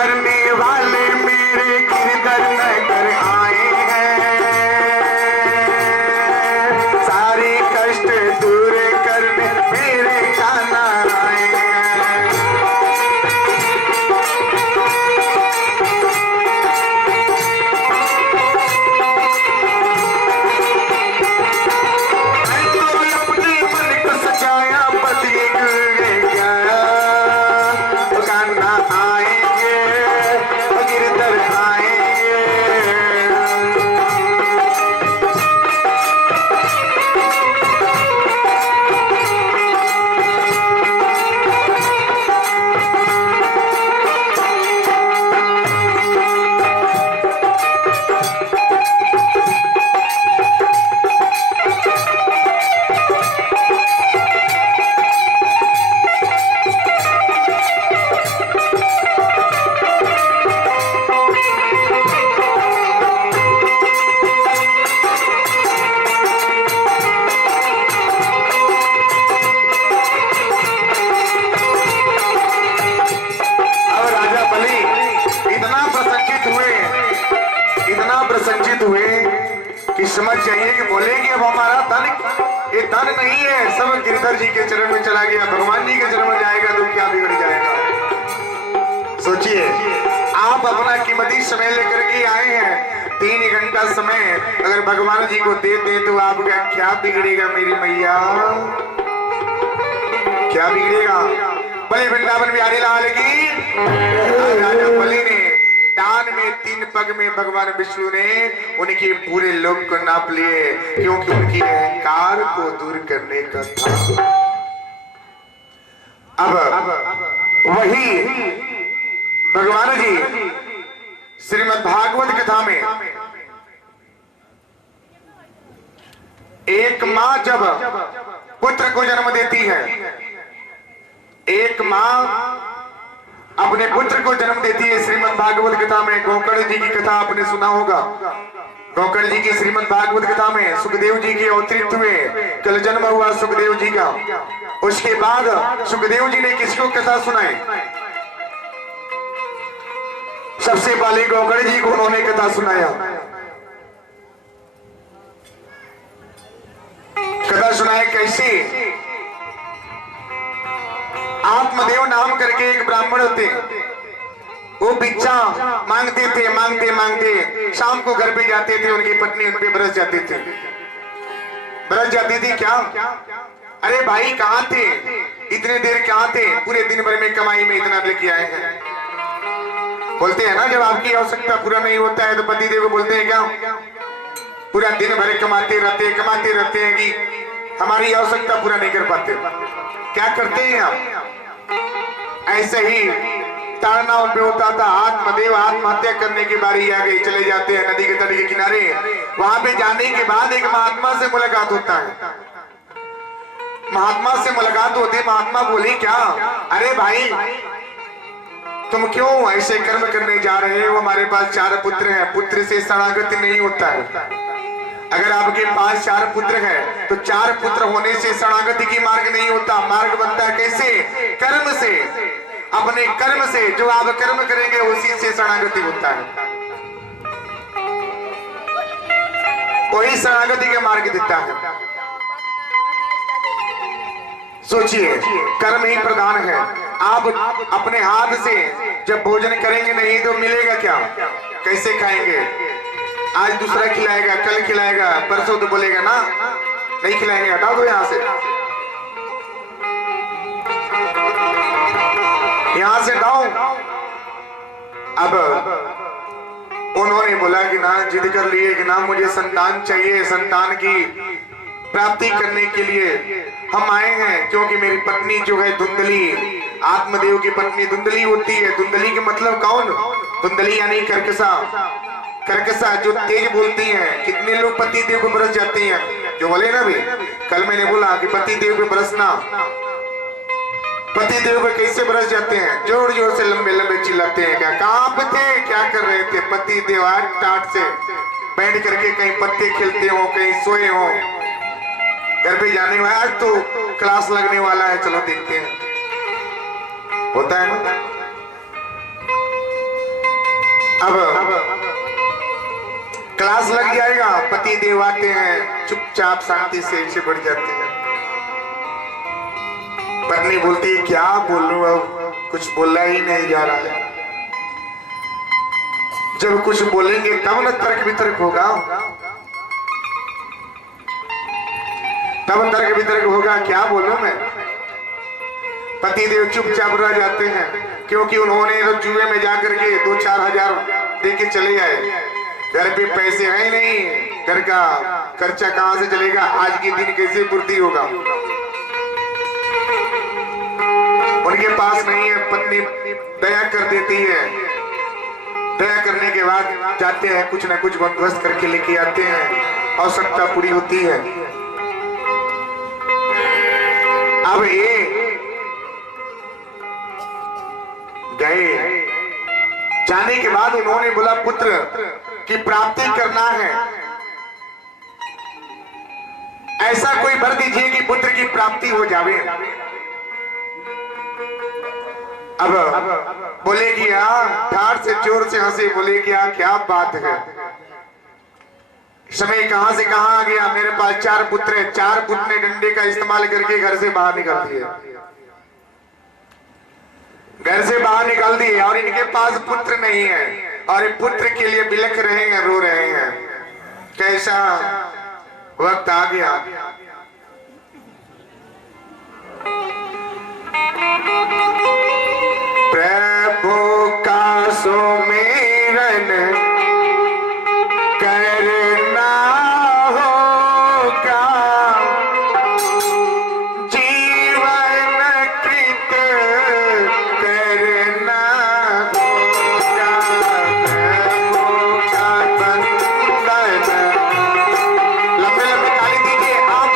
करने वाले मेरे गिरधर नगर आए हैं, सारे कष्ट दूर करने मेरे कान्हा आए हैं। अपने मन को सजाया पति गया, कान्हा आएंगे गिरधर आएंगे। प्रसन्नचित हुए कि समझ जाइए कि बोले कि अब हमारा धन ये धन नहीं है, सब गिरधर जी के चरण में चला गया, भगवान जी के चरण में जाएगा तो क्या बिगड़ जाएगा। सोचिए आप अपना कीमती समय लेकर के आए हैं, 3 घंटा समय अगर भगवान जी को दे दे तो आपका क्या बिगड़ेगा मेरी मैया, क्या बिगड़ेगा। बलि वृंदावन बिहारी लाल की। राजा बलि ने दान में 3 पग में भगवान विष्णु ने उनके पूरे लोक को नाप लिए, क्योंकि उनकी अहंकार को दूर करने का था। अब वही भगवान जी श्रीमद् भागवत कथा में एक मां जब पुत्र को जन्म देती है, एक मां अपने पुत्र को जन्म देती है। श्रीमद् भागवत कथा में गोकर्ण जी की कथा आपने सुना होगा। गोकर्ण जी की श्रीमद् भागवत कथा में सुखदेव जी के अवतरित हुए, कल जन्म हुआ सुखदेव जी का। उसके बाद सुखदेव जी ने किसको कथा सुनाई? सबसे पहले गोकर्ण जी को उन्होंने कथा सुनाया। कथा सुनाए कैसे? आत्मदेव नाम करके एक ब्राह्मण होते, वो भिक्षा मांगते थे, मांगते मांगते शाम को घर पे जाते थे, उनकी पत्नी उन पे बरस जाती थी। बरस जाती थी क्या? अरे भाई कहाँ थे, इतने देर कहाँ थे, पूरे दिन भर में कमाई में इतना लेके आए हैं। बोलते हैं ना जब आपकी आवश्यकता पूरा नहीं होता है तो पति देव को बोलते हैं क्या, पूरा दिन भर कमाते रहते हैं कि हमारी आवश्यकता पूरा नहीं कर पाते। क्या करते हैं आप? ऐसे ही ताड़ना उन पे होता था। आत्मदेव आत्महत्या करने की बारी आ गई, चले जाते हैं नदी के तट के किनारे। वहां पे जाने के बाद एक महात्मा से मुलाकात होता है। महात्मा से मुलाकात होती, महात्मा बोली क्या, अरे भाई तुम क्यों ऐसे कर्म करने जा रहे हो? हमारे पास 4 पुत्र हैं, पुत्र से शरणागति नहीं होता है। अगर आपके पास 4 पुत्र हैं तो 4 पुत्र होने से शरणागति की मार्ग नहीं होता। मार्ग बनता है कैसे? कर्म से। अपने कर्म से, जो आप कर्म करेंगे उसी से शरणागति होता है, वही शरणागति के मार्ग देता है। सोचिए कर्म ही प्रधान है। आप अपने हाथ से जब भोजन करेंगे नहीं तो मिलेगा क्या? कैसे खाएंगे? आज दूसरा खिलाएगा, कल खिलाएगा, परसों तो बोलेगा ना नहीं खिलाएंगे, हटा दो यहां से, यहां से हटाओ। अब उन्होंने बोला कि ना, जिद कर लिए कि ना मुझे संतान चाहिए, संतान की प्राप्ति करने के लिए हम आए हैं, क्योंकि मेरी पत्नी जो है धुंधली, आत्मदेव की पत्नी धुंधली होती है। धुंधली के मतलब कौन? धुंधली यानी कर्कशा। कर्कशा जो तेज बोलती हैं। कितने लोग पति देव को बरस जाते हैं, जो बोले ना भी, कल मैंने बोला कि पति देव को बरसना, पति देव पे कैसे बरस जाते हैं? जोर जोर से लंबे लंबे चिल्लाते हैं। क्या कहाँ पे थे, क्या कर रहे थे? पति देव आज टाट से बैठ करके कहीं पत्ते खेलते हो, कहीं सोए हो, घर पे जाने वाला, आज तो क्लास लगने वाला है, चलो देखते हैं। होता है ना? अब क्लास लग जाएगा, पति देव आते हैं, चुपचाप शांति से बढ़ जाते हैं। पत्नी बोलती है क्या बोलूं, अब कुछ बोलना ही नहीं जा रहा है। जब कुछ बोलेंगे तब न तर्क वितर्क होगा, तब तर्क वितर्क होगा। क्या बोलूं मैं? पति देव चुपचाप रह जाते हैं, क्योंकि उन्होंने जुए में जाकर के 2-4 हजार दे के चले आए। घर पे पैसे है ही नहीं, घर का खर्चा कहां से चलेगा, आज के दिन कैसे पूर्ति होगा। उनके पास नहीं है, पत्नी दया कर देती है। दया करने के बाद जाते हैं, कुछ ना कुछ बंदोबस्त करके लेके आते हैं, आवश्यकता पूरी होती है। अब ये गए, जाने के बाद उन्होंने बोला पुत्र की प्राप्ति करना है, ऐसा कोई वर दीजिए कि पुत्र की प्राप्ति हो जावे। अब बोले कि ठाठ से जोर से हंसे, बोले कि क्या बात है, समय कहां से कहां आ गया। मेरे पास 4 पुत्र है, 4 पुत्र ने डंडे का इस्तेमाल करके घर से बाहर निकाल दिए, घर से बाहर निकाल दिए, और इनके पास पुत्र नहीं है, और पुत्र के लिए बिलख रहे हैं, रो रहे हैं। कैसा वक्त आ गया। प्रभु का सुमिरन करना होगा, जीवन कृत करना होगा। प्रभु का बंधन, लंबे लंबे ताली दीजिए आप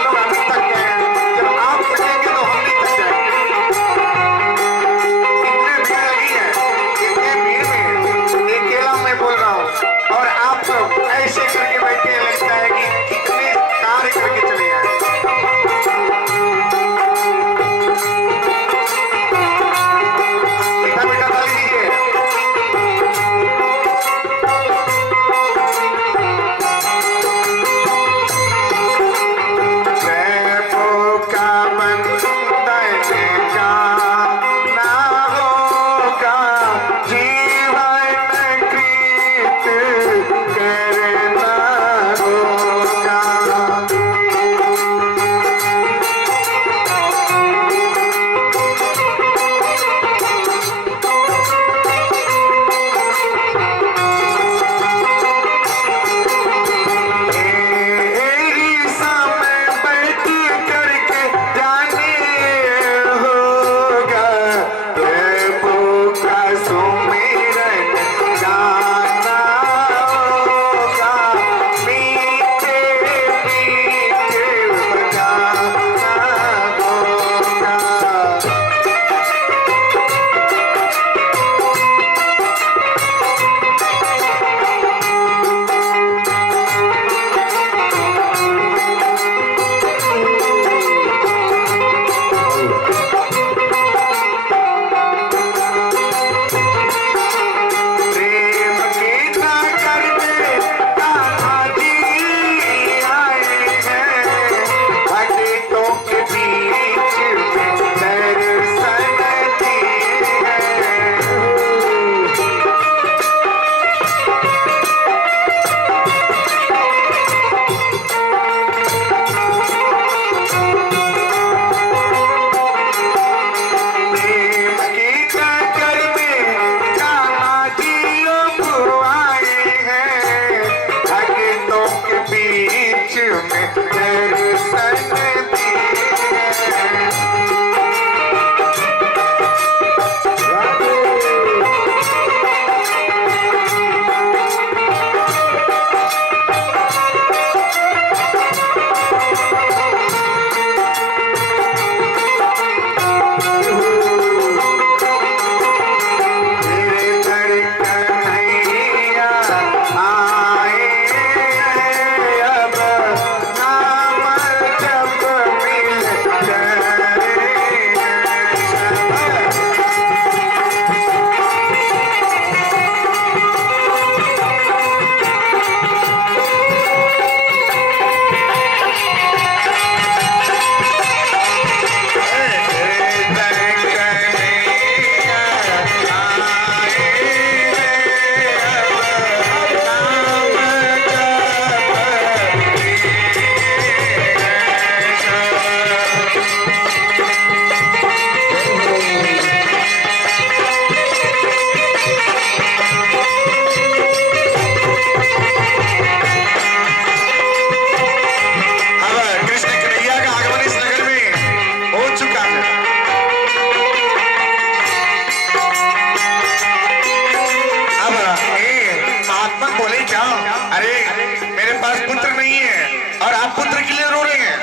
और आप पुत्र के लिए रो रहे हैं?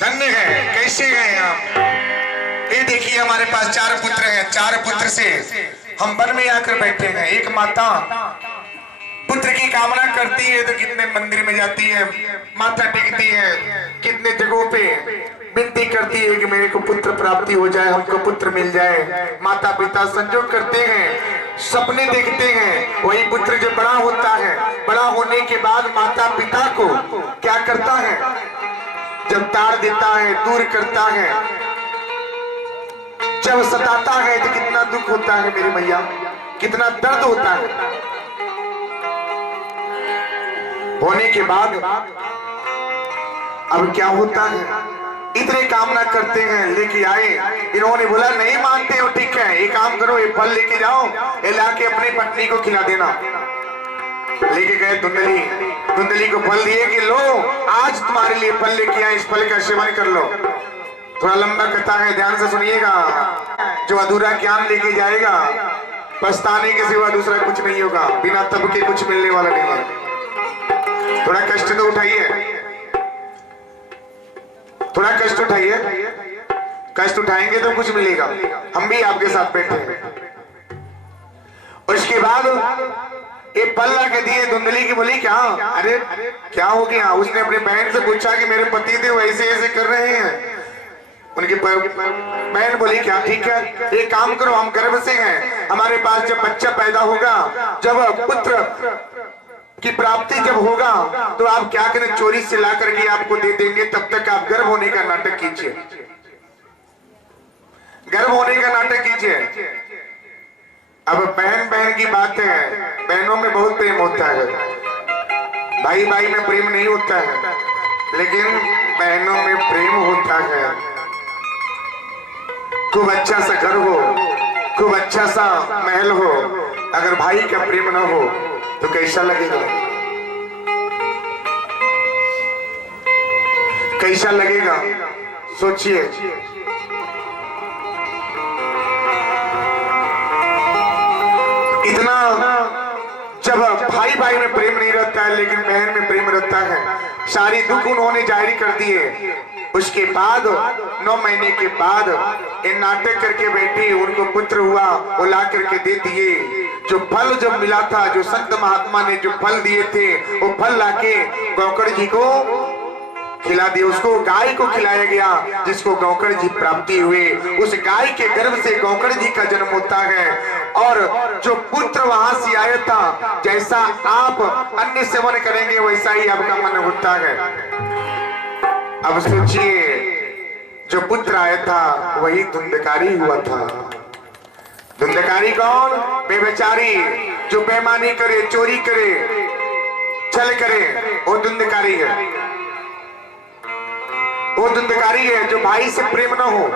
धन्य है, कैसे गए आप? ये देखिए हमारे पास 4 पुत्र हैं, 4 पुत्र से हम वन में आकर बैठे हैं। एक माता पुत्र की कामना करती है तो कितने मंदिर में जाती है, माथा टेकती है, कितने जगहों पे विनती करती है कि मेरे को पुत्र प्राप्ति हो जाए, हमको पुत्र मिल जाए। माता पिता संजोग करते हैं, सपने देखते हैं। वही पुत्र जो बड़ा होता है, बड़ा होने के बाद माता पिता को क्या करता है, जब ताड़ देता है, दूर करता है, जब सताता है तो कितना दुख होता है मेरी मैया, कितना दर्द होता है। होने के बाद अब क्या होता है, इतने कामना करते हैं, लेके आए। इन्होंने बोला नहीं मानते हो, ठीक है, एक काम करो, ये फल लेके जाओ, ये लाके अपनी पत्नी को खिला देना। लेके गए धुंधली, धुंधली को फल दिए कि लो आज तुम्हारे लिए फल लेके आए, इस फल का सेवन कर लो। थोड़ा लंबा कथा है, ध्यान से सुनिएगा। जो अधूरा ज्ञान लेके जाएगा पछताने के सिवा दूसरा कुछ नहीं होगा, बिना तब के कुछ मिलने वाला नहीं है। थोड़ा कष्ट तो उठाइए, थोड़ा कष्ट उठाइए, कष्ट उठाएंगे तो कुछ मिलेगा। हम भी आपके साथ बैठे हैं। उसके बाद एक फल ला के दिए। धुंधली की बोली क्या, अरे क्या हो गया? उसने अपनी बहन से पूछा कि मेरे पति थे वो ऐसे ऐसे कर रहे हैं। उनकी बहन बोली क्या, ठीक है, एक काम करो, हम गर्भ से हैं, हमारे पास जब बच्चा पैदा होगा, जब पुत्र की प्राप्ति जब होगा तो आप क्या करें, चोरी से ला करके आपको दे देंगे, तब तक आप गर्भ होने का नाटक कीजिए, गर्भ होने का नाटक कीजिए। अब बहन बहन की बात है, बहनों में बहुत प्रेम होता है, भाई भाई में प्रेम नहीं होता है, लेकिन बहनों में प्रेम होता है। खूब अच्छा सा घर हो, खूब अच्छा सा महल हो, अगर भाई का प्रेम ना हो तो कैसा लगेगा, कैसा लगेगा, सोचिए। इतना जब भाई भाई में प्रेम नहीं रहता है, लेकिन बहन में प्रेम रहता है। सारी दुख उन्होंने जाहिर कर दिए। उसके बाद 9 महीने के बाद ये नाटक करके बैठी, उनको पुत्र हुआ, वो ला करके दे दिए। जो फल जब मिला था, जो संत महात्मा ने जो फल दिए थे, वो फल लाके गौकर्ण जी को खिला दिए। उसको गाय को खिलाया गया, जिसको गौकर्ण जी प्राप्ति हुए। उस गाय के गर्भ से गौकर्ण जी का जन्म होता है। और जो पुत्र वहां से आया था, जैसा आप अन्य सेवन करेंगे वैसा ही आपका मन होता है। अब सोचिए, जो पुत्र आया था वही धुंधकारी हुआ था। धुंधकारी कौन? बेचारी, जो बेईमानी करे, चोरी करे, छल करे, वो धुंधकारी है। वो धुंधकारी है जो भाई से प्रेम न हो,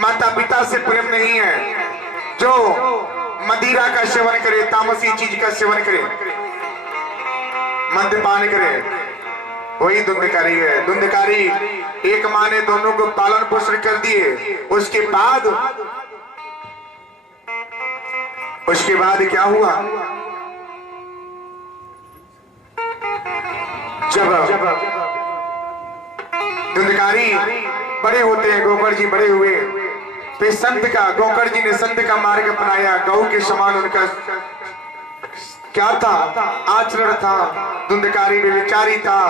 माता पिता से प्रेम नहीं है, जो मदिरा का सेवन करे, तामसी चीज का सेवन करे, मद्यपान करे, वही धुंधकारी है। धुंधकारी एक माँ ने दोनों को पालन पोषण कर दिए। उसके बाद क्या हुआ, जब धुंधकारी बड़े होते हैं, गौकर्ण जी बड़े हुए, फिर संत का, गौकर्ण जी ने संत का मार्ग अपनाया। गौ के समान उनका क्या था, आचरण था। धुंधकारी बेचारी था,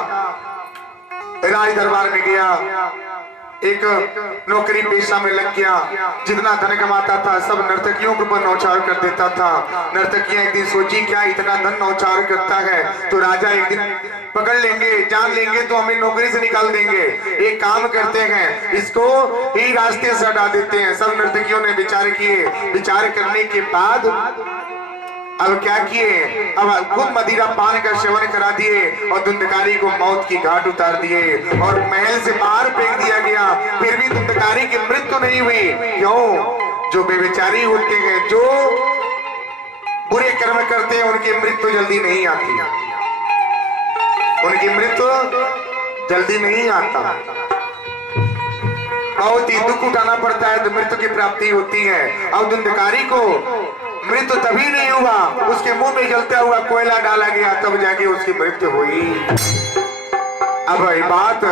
राज दरबार में गया, एक नौकरी पेशा में लग गया। जितना धन कमाता था सब नर्तकियों के ऊपर नौचार कर देता था। नर्तकियां एक दिन सोची क्या इतना धन नौचार करता है तो राजा एक दिन पकड़ लेंगे, जान लेंगे तो हमें नौकरी से निकाल देंगे। एक काम करते हैं, इसको ही रास्ते से हटा देते हैं। सब नर्तकियों ने विचार किए। विचार करने के बाद अब क्या किए, अब खूब मदिरा पान का सेवन करा दिए और धुंधकारी को मौत की घाट उतार दिए और महल से बाहर फेंक दिया गया। फिर भी धुंधकारी की मृत्यु नहीं हुई। क्यों? जो बेचारी होते हैं, जो बुरे कर्म करते हैं, उनकी मृत्यु जल्दी नहीं आती, उनकी मृत्यु जल्दी नहीं आता। बहुत ही दुख उठाना पड़ता है तो मृत्यु की प्राप्ति होती है। और धुंधकारी को मृत्यु तभी नहीं हुआ, उसके मुंह में जलता हुआ कोयला डाला गया, तब जाके उसकी मृत्यु हुई। अब ये बात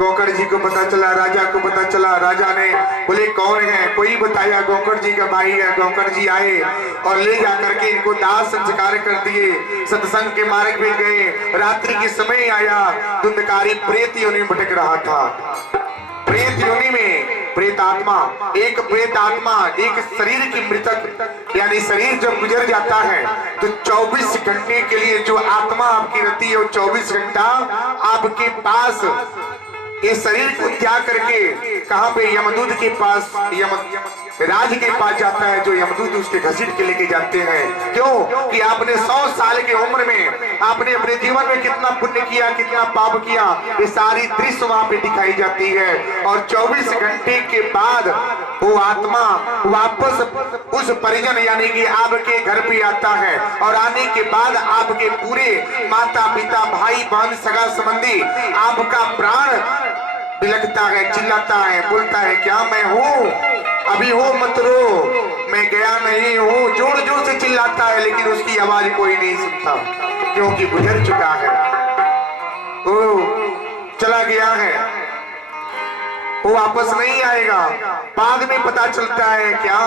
गोकर्ण जी को पता चला, राजा को पता चला। राजा ने बोले कौन है, कोई बताया गोकर्ण जी का भाई है। गोकर्ण जी आए और ले जाकर के इनको दाह संस्कार कर दिए, सत्संग के मार्ग में गए। रात्रि के समय आया, धुंधकारी प्रेत योनि में भटक रहा था। प्रेत योनि में प्रेत आत्मा, एक प्रेत आत्मा एक शरीर की मृतक यानी शरीर जब गुजर जाता है तो 24 घंटे के लिए जो आत्मा आपकी रहती है वो 24 घंटा आपके पास इस शरीर को त्याग करके कहां पे, यमदूत के पास, राज के पास जाता है, जो यमदूत उसके घसीट के लेके जाते हैं। क्यों कि आपने 100 साल की उम्र में आपने अपने जीवन में कितना पुण्य किया, कितना पाप किया, ये सारी दृश्य वहां पे दिखाई जाती है। और 24 घंटे के बाद वो आत्मा वापस उस परिजन यानी कि आपके घर पे आता है। और आने के बाद आपके पूरे माता पिता भाई बहन सगा संबंधी आपका प्राण बिलखता है, चिल्लाता है, बोलता है क्या मैं हूँ, अभी हो मत रो, मैं गया नहीं हूँ, जोर जोर से चिल्लाता है। लेकिन उसकी आवाज कोई नहीं सुनता क्योंकि गुजर चुका है, वो चला गया है, वो वापस नहीं आएगा। बाद में पता चलता है क्या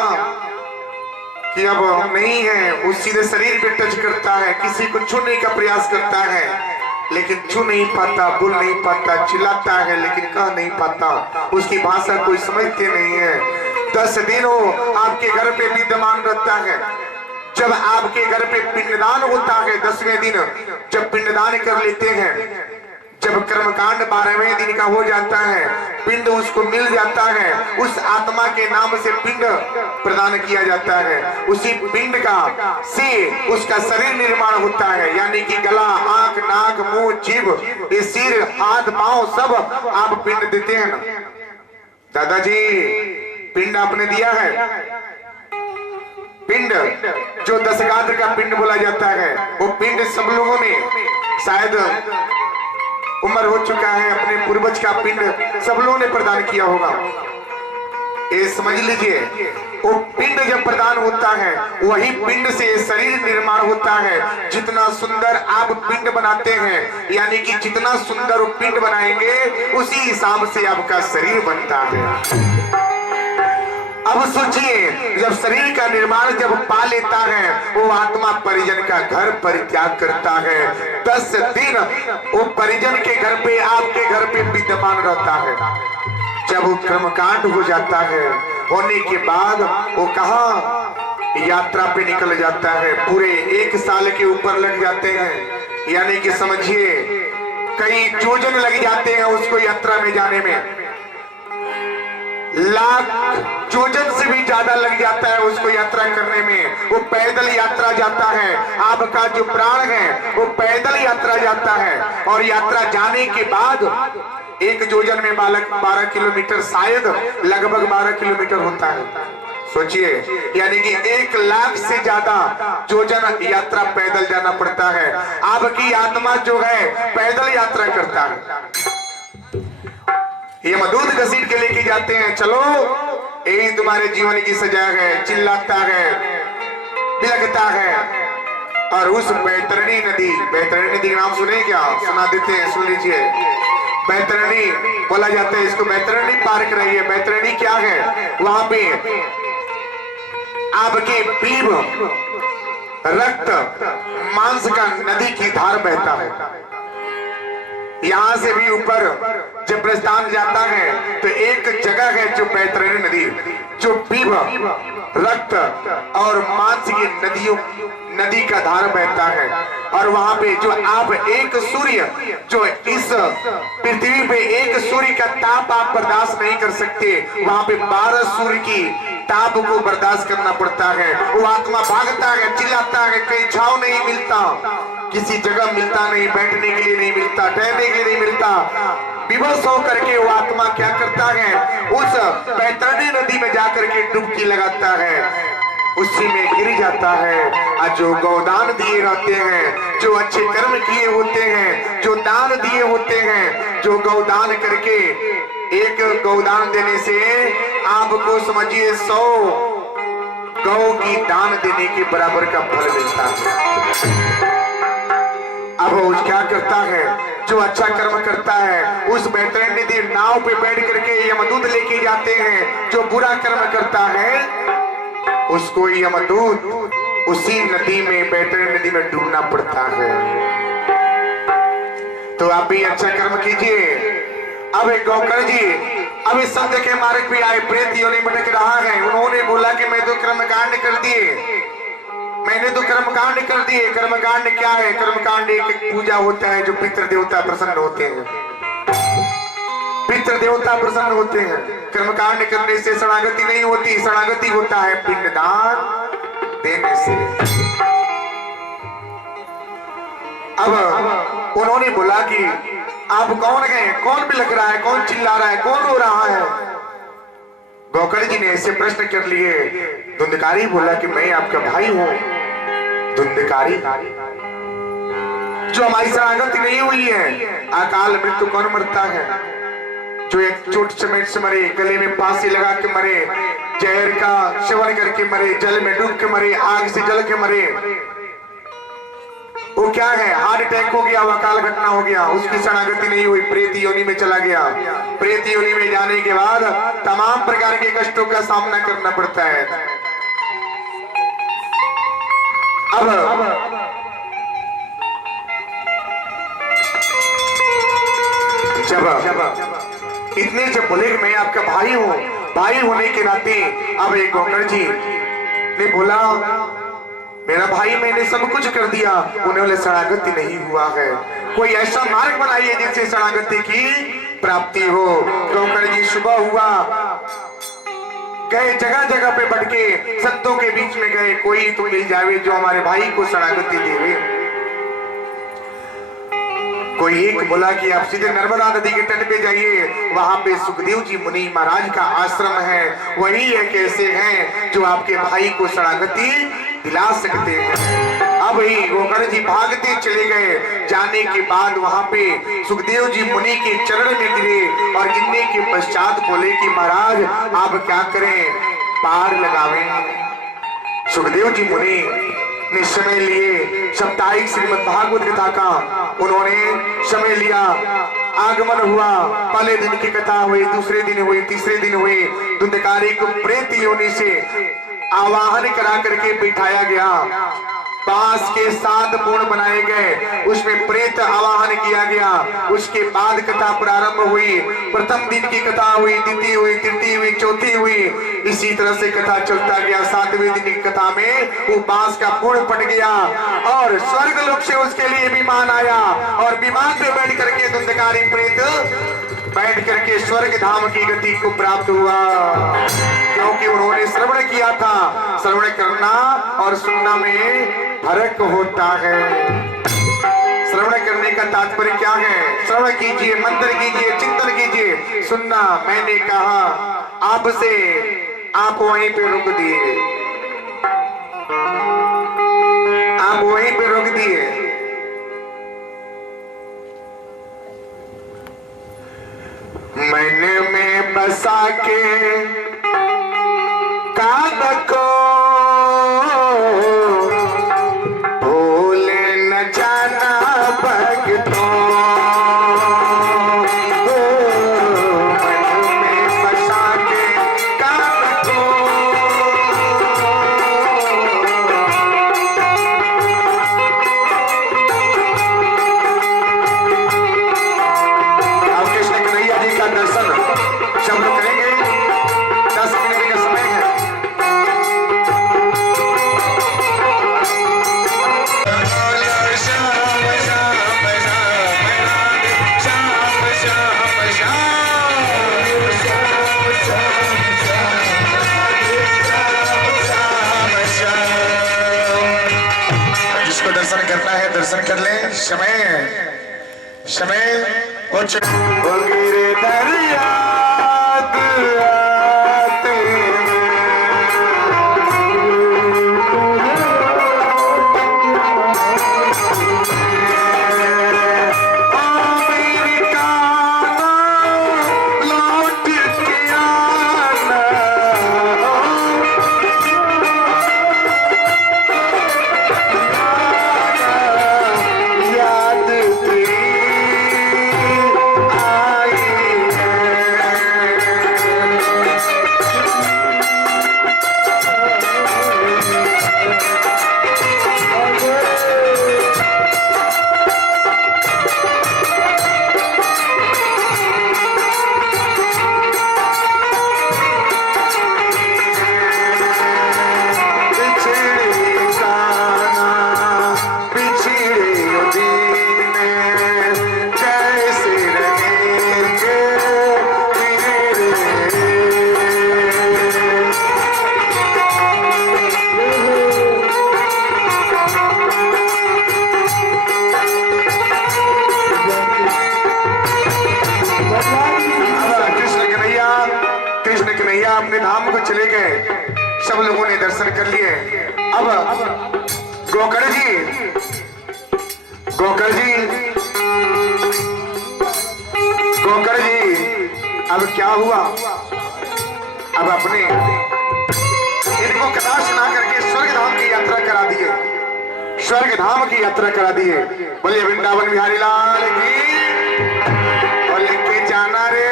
कि अब नहीं है, वो सीधे शरीर पे टच करता है, किसी को छूने का प्रयास करता है लेकिन छू नहीं पाता, बोल नहीं पाता, चिल्लाता है लेकिन कह नहीं पाता, उसकी भाषा कोई समझते नहीं है। 10 दिन वो आपके घर पे विद्यमान रहता है। जब आपके घर पे पिंडदान होता है 10वें दिन जब पिंडदान कर लेते हैं, जब कर्मकांड 12वें दिन का हो जाता है, पिंड उसको मिल जाता है, उस आत्मा के नाम से पिंड प्रदान किया जाता है। उसी पिंड का से उसका शरीर निर्माण होता है, यानी कि गला, आंख, नाक, मुंह, जीभ, ये सिर, हाथ, पांव सब आप पिंड देते हैं ना। दादाजी पिंड आपने दिया है, पिंड जो 10 गात्र का पिंड बोला जाता है, वो पिंड सब लोगों ने शायद उम्र हो चुका है, अपने पूर्वज का पिंड सब लोगों ने प्रदान किया होगा। ये समझ लीजिए, वो पिंड जब प्रदान होता है वही पिंड से शरीर निर्माण होता है। जितना सुंदर आप पिंड बनाते हैं यानी कि जितना सुंदर वो पिंड बनाएंगे उसी हिसाब से आपका शरीर बनता है। अब सोचिए, जब शरीर का निर्माण जब पा लेता है वो आत्मा परिजन का घर परित्याग करता है। 10 दिन वो परिजन के घर पे, आपके घर पे विद्यमान रहता है। जब वो कर्मकांड हो जाता है, होने के बाद वो कहाँ यात्रा पे निकल जाता है। पूरे 1 साल के ऊपर लग जाते हैं, यानी कि समझिए कई योजन लग जाते हैं उसको यात्रा में जाने में। लाख योजन से भी ज्यादा लग जाता है उसको यात्रा करने में। वो पैदल यात्रा जाता है, आपका जो प्राण है वो पैदल यात्रा जाता है। और यात्रा जाने के बाद 1 योजन में 12 किलोमीटर, शायद लगभग 12 किलोमीटर होता है। सोचिए, यानी कि 1 लाख से ज्यादा योजन यात्रा पैदल जाना पड़ता है। आपकी आत्मा जो है पैदल यात्रा करता है। ये मदूद घसीट के लेके जाते हैं, चलो यही तुम्हारे जीवन की सजा है। चिल्लाता है, बिलखता है। और उस बैतरणी नदी, बैतरणी नदी का नाम सुने क्या? सुना देते हैं, सुन लीजिए। बैतरणी बोला जाता है इसको, बैतरणी पार कर रही है। बैतरणी क्या है? वहां पे आपके पीप, रक्त, मांस का नदी की धार बहता है। यहां से भी ऊपर जब प्रस्थान जाता है तो एक जगह है जो बैतरणी नदी, जो पीप, रक्त और मांस की नदी का धार बहता है। और वहां पे जो आप एक सूर्य, जो इस पृथ्वी पे एक सूर्य का ताप आप बर्दाश्त नहीं कर सकते, वहां पे 12 सूर्य की ताप को बर्दाश्त करना पड़ता है। वो आत्मा भागता है, चिल्लाता है, कहीं छाव नहीं मिलता, किसी जगह मिलता नहीं, बैठने के लिए नहीं मिलता, ठहरने के लिए नहीं मिलता। विवश होकर के वो आत्मा क्या करता है? उस बैतरणी नदी में जाकर के डुबकी लगाता है, उसी में गिर जाता है। और जो गौदान दिए रहते हैं, जो अच्छे कर्म किए होते हैं, जो दान दिए होते हैं, जो गौदान करके, एक गौदान देने से आपको समझिए 100 गौ की दान देने के बराबर का फल मिलता है। अब वो क्या करता है, जो अच्छा कर्म करता है उस बेहतरीन नदी नाव पे बैठ करके यमदूत लेके जाते हैं। जो बुरा कर्म करता है उसको यमदूत उसी नदी में, बेहतरीन नदी में डूबना पड़ता है। तो आप भी अच्छा कर्म कीजिए। अब एक गौकर जी अब इस संत के मार्ग पे आए, प्रेत योनि भटक रहा है। उन्होंने बोला कि मैं तो कर्मकांड कर दिए, मैंने तो कर्मकांड कर दिए। कर्मकांड क्या है? कर्मकांड एक पूजा होता है जो पितृ देवता प्रसन्न होते हैं, पितृ देवता प्रसन्न होते हैं। कर्मकांड करने से शरणागति नहीं होती, शरणागति होता है पिंडदान देने से। अब उन्होंने बोला कि आप कौन हैं? कौन बिलख रहा है? कौन चिल्ला रहा है? कौन रो रहा है? गौकर्ण जी ने ऐसे प्रश्न कर लिए। धुंधकारी बोला कि मैं आपका भाई हूं। धुंधकारी, जो हमारी शरणागति नहीं हुई है। अकाल मृत्यु कौन मरता है? जो एक चोट चमेट से मरे, गले में फांसी लगा के मरे, जहर का सेवन करके मरे, जल में डूब के मरे, आग से जल के मरे, वो क्या है? हार्ट अटैक हो गया, अकाल घटना हो गया, उसकी शरणागति नहीं हुई, प्रेत योनि में चला गया। प्रेत योनि में जाने के बाद तमाम प्रकार के कष्टों का सामना करना पड़ता है। अब जब इतने जब बोले कि मैं आपका भाई हूं, भाई होने के नाते अब एक गौकर्ण जी ने बोला मेरा भाई, मैंने सब कुछ कर दिया, उन्हें शरणागति नहीं हुआ है। कोई ऐसा मार्ग बनाइए जिससे शरणागति की प्राप्ति हो। गौकर्ण जी सुबह हुआ, गए जगह जगह पे भटके, संतों के बीच में गए, कोई तो मिल जावे जो हमारे भाई को शरणागति देवे। कोई एक बोला कि आप सीधे नर्मदा नदी के तट पे जाइए, वहां पे सुखदेव जी मुनि महाराज का आश्रम है, वही एक ऐसे हैं जो आपके भाई को शरणागति दिला सकते हैं। अब ही गौकर्ण जी भागते चले गए। जाने के बाद वहां पे सुखदेव जी मुनि के चरण में गिरे और गिरने के पश्चात बोले कि महाराज आप क्या करें, पार लगावें। सुखदेव जी मुनि ने समय लिए, साप्ताहिक श्रीमद् भागवत कथा का उन्होंने समय लिया। आगमन हुआ, पहले दिन की कथा हुई, दूसरे दिन हुई, तीसरे दिन हुई। धुंधकारी को प्रेत योनि से आवाहन करा करके बिठाया गया। बांस के 7 पूर्ण बनाए गए, उसमें प्रेत आवाहन किया गया। उसके बाद कथा प्रारंभ हुई। प्रथम दिन की कथा हुई, द्वितीय हुई, तृतीय हुई, चौथी हुई, इसी तरह से कथा चलता गया। 7वें दिन की कथा में वो बांस का पूर्ण पट गया और स्वर्ग लोक से उसके लिए विमान आया और विमान पे बैठ करके धुंधकारी प्रेत बैठ करके स्वर्ग धाम की गति को प्राप्त हुआ, क्योंकि उन्होंने श्रवण किया था। श्रवण करना और सुनना में फर्क होता है। श्रवण करने का तात्पर्य क्या है? श्रवण कीजिए, मंत्र कीजिए, चिंतन कीजिए। सुनना, मैंने कहा आपसे, आप वहीं पे रुक दिए, आप वहीं पे रुक दिए। मन में बसा के कान को भूल न जाना भक्तों। मन में बसा के कान को अब कृष्ण कन्हैया जी का दर्शन शब्द करेंगे। 10 मिनट का समय है। जिसको दर्शन करना है दर्शन कर ले। समय कुछ वगैरह दरिया याद अब गोकर्ण जी अब क्या हुआ? अब अपने इनको कथा सुना करके स्वर्ग धाम की यात्रा करा दिए, स्वर्ग धाम की यात्रा करा दिए। बोलिए वृंदावन बिहारी लाल की। और लेके जाना रे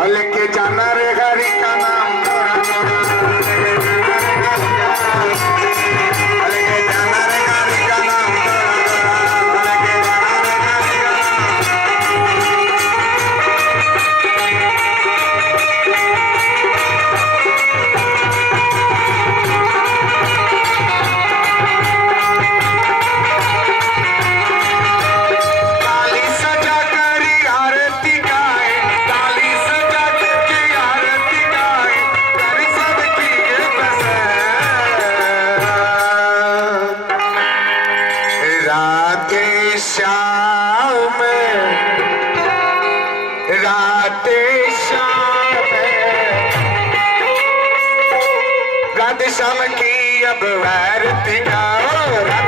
हरि का नाम, लेके जाना रे हरि का नाम, लेके जाना रे हरि का शाम की अब आरती गाओ।